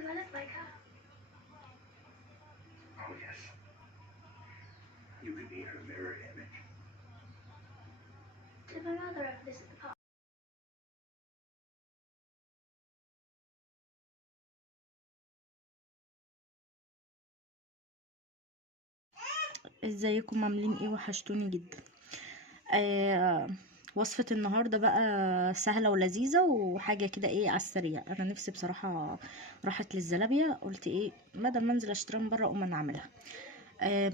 developed like her. Oh yes. You could be her mirror image. Did my mother ever visit the park? ازيكم عاملين ايه؟ وحشتوني جدا. وصفة النهاردة بقى سهلة ولذيذة وحاجة كده ايه على السريع. انا نفسي بصراحة راحت للزلابية، قلت ايه بدل ما انزل اشتريها من بره اقوم انا اعملها.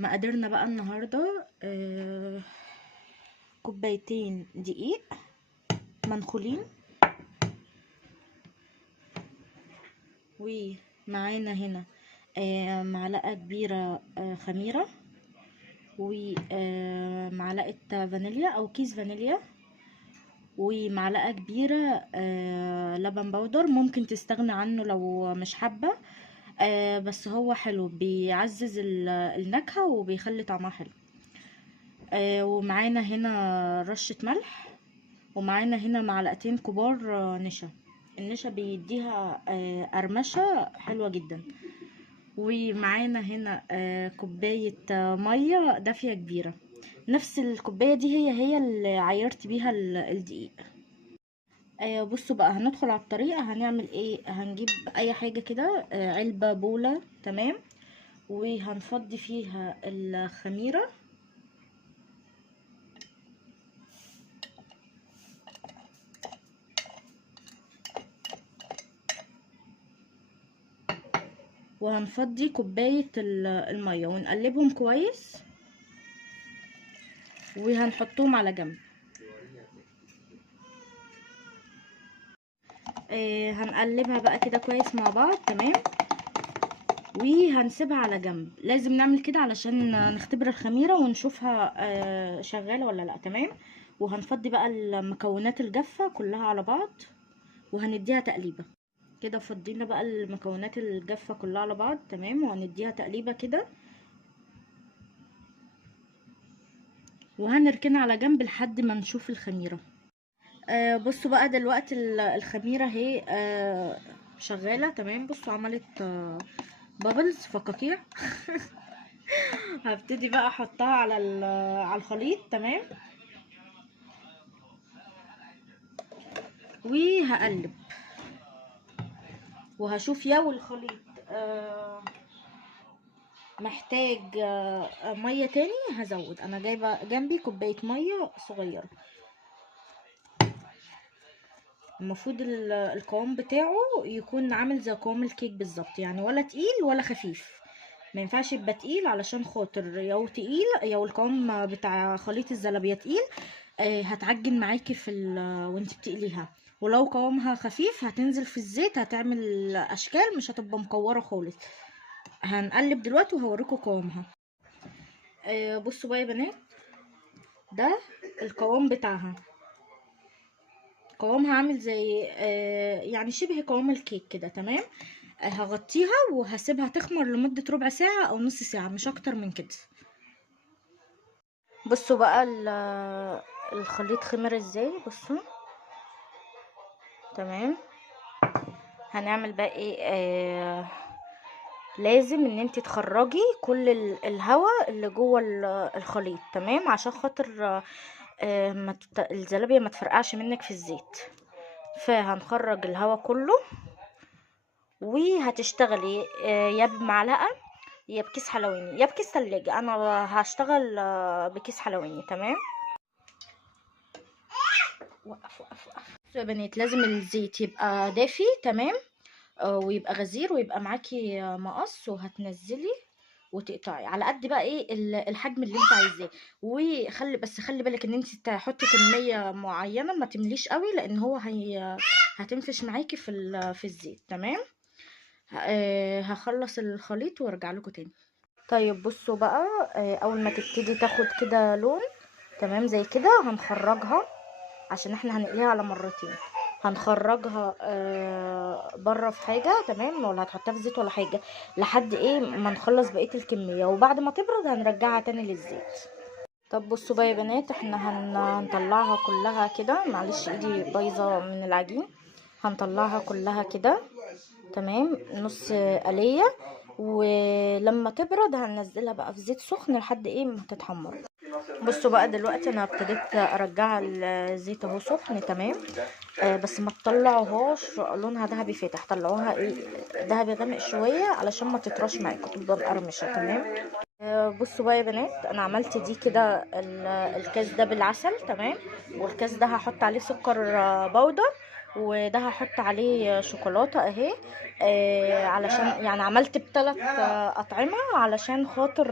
مقاديرنا بقى النهاردة كوبايتين دقيق منخولين، ومعانا هنا معلقة كبيرة خميرة، ومعلقة فانيليا او كيس فانيليا، ومعلقة كبيرة لبن بودر. ممكن تستغنى عنه لو مش حابة، بس هو حلو بيعزز النكهة وبيخلي طعمها حلو. ومعانا هنا رشة ملح، ومعانا هنا معلقتين كبار نشا. النشا بيديها قرمشة حلوة جدا. ومعانا هنا كوباية مية دافية كبيرة، نفس الكوباية دي هي اللي عيرت بيها الدقيق. بصوا بقى هندخل على الطريقة. هنعمل ايه؟ هنجيب اي حاجة كده، علبة، بولة، تمام، وهنفضي فيها الخميرة، وهنفضي كوباية المية، ونقلبهم كويس وهنحطهم على جنب. هنقلبها بقى كده كويس مع بعض، تمام، وهنسيبها على جنب. لازم نعمل كده علشان نختبر الخميرة ونشوفها شغالة ولا لا، تمام. وهنفضي بقى المكونات الجافة كلها على بعض وهنديها تقليبة كده. فضينا بقى المكونات الجافة كلها على بعض، تمام، وهنديها تقليبة كده، وهنركنها على جنب لحد ما نشوف الخميرة. بصوا بقى دلوقتي الخميرة اهي شغالة، تمام. بصوا عملت بابلز، فقاقيع. هبتدي بقى احطها على الخليط، تمام، وهقلب وهشوف لو الخليط محتاج ميه تاني هزود. انا جايبه جنبي كوبايه ميه صغيره. المفروض القوام بتاعه يكون عامل زي قوام الكيك بالظبط، يعني ولا تقيل ولا خفيف. ما ينفعش يبقى تقيل، علشان خاطر لو تقيل، لو القوام بتاع خليط الزلابيه تقيل هتعجن معاكي وانت بتقليها. ولو قوامها خفيف هتنزل في الزيت، هتعمل اشكال مش هتبقى مكوره خالص. هنقلب دلوقتي وهوريكم قوامها. بصوا بقى يا بنات، ده القوام بتاعها. قوامها عامل زي يعني شبه قوام الكيك كده، تمام. هغطيها وهسيبها تخمر لمدة ربع ساعة او نص ساعة، مش اكتر من كده. بصوا بقى الخليط خمر ازاي، بصوا، تمام. هنعمل بقى ايه؟ لازم ان انت تخرجي كل الهواء اللي جوه الخليط، تمام، عشان خاطر الزلابيه ما تفرقعش منك في الزيت. فهنخرج الهواء كله، وهتشتغلي يا بمعلقه يا بكيس حلواني يا بكيس تلاجة. انا هشتغل بكيس حلواني، تمام. وقف وقف وقف يا بنات، لازم الزيت يبقى دافي، تمام، ويبقى غزير، ويبقى معاكي مقص، وهتنزلي وتقطعي على قد بقى ايه الحجم اللي انت عايزاه. خلي بالك ان انت تحطي كميه معينه، ما تمليش قوي، لان هو هتنفش معاكي في الزيت، تمام. هخلص الخليط وارجع لكم تاني. طيب بصوا بقى، اول ما تبتدي تاخد كده لون، تمام، زي كده، هنخرجها عشان احنا هنقليها على مرتين. هنخرجها بره في حاجه، تمام، ولا هتحطها في زيت ولا حاجه، لحد ايه ما نخلص بقيه الكميه، وبعد ما تبرد هنرجعها تاني للزيت. طب بصوا بقى يا بنات، احنا هنطلعها كلها كده. معلش ايدي بايظه من العجين. هنطلعها كلها كده تمام، نص آلية. ولما تبرد هننزلها بقى في زيت سخن لحد ايه ما تتحمر. بصوا بقى دلوقتي انا ابتديت ارجع الزيت اهو سخن. تمام. بس ما تطلعوهاش لونها ذهبي فاتح، طلعوها ايه ذهبي غامق شويه علشان ما تطرش معاكم، تبقى مقرمشه. تمام. بصوا بقى يا بنات، انا عملت دي كده الكاس ده بالعسل. تمام. والكاس ده هحط عليه سكر بودر، وده هحط عليه شوكولاته اهي. علشان يعني عملت بثلاث اطعمه علشان خاطر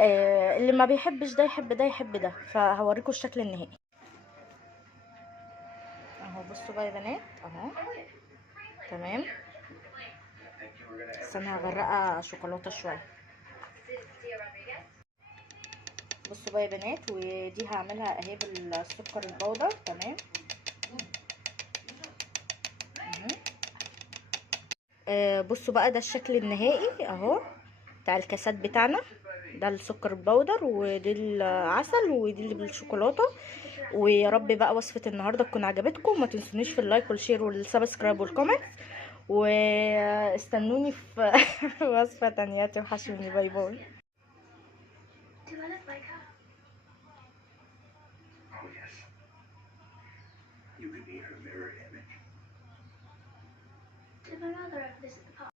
اللي ما بيحبش ده يحب ده يحب ده، فهوريكم الشكل النهائي اهو. بصوا بقى يا بنات اهو. تمام. بس انا هغرقها شوكولاته شويه. بصوا بقى يا بنات، ودي هعملها اهي بالسكر البودر. تمام. بصوا بقى ده الشكل النهائي اهو بتاع الكاسات بتاعنا. ده السكر البودر، ودي العسل، ودي اللي بالشوكولاته. ويا رب بقى وصفه النهارده تكون عجبتكم. ما تنسونيش في اللايك والشير والسبسكرايب والكومنت، واستنوني في وصفه تانية. توحشوني. باي باي. Do I look like her? Oh, yes. You could be her mirror image. Did my mother ever visit the park?